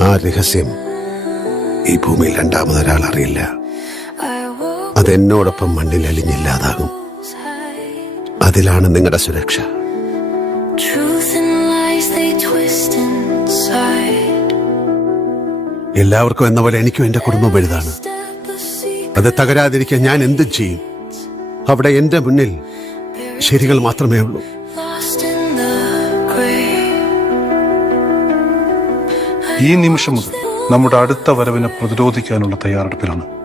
ആ രഹസ്യം ഈ ഭൂമിയിൽ രണ്ടാമതൊരാൾ അറിയില്ല. അതെന്നോടൊപ്പം മണ്ണിൽ അലിഞ്ഞില്ലാതാകും. അതിലാണ് നിങ്ങളുടെ സുരക്ഷ. എല്ലാവർക്കും എന്ന പോലെ എനിക്കും എന്റെ കുടുംബം വലുതാണ്. അത് തകരാതിരിക്കാൻ ഞാൻ എന്തും ചെയ്യും. അവിടെ എന്റെ മുന്നിൽ ശരികൾ മാത്രമേ ഉള്ളൂ. ഈ നിമിഷം മുതൽ നമ്മുടെ അടുത്ത വരവിനെ പ്രതിരോധിക്കാനുള്ള തയ്യാറെടുപ്പിലാണ്.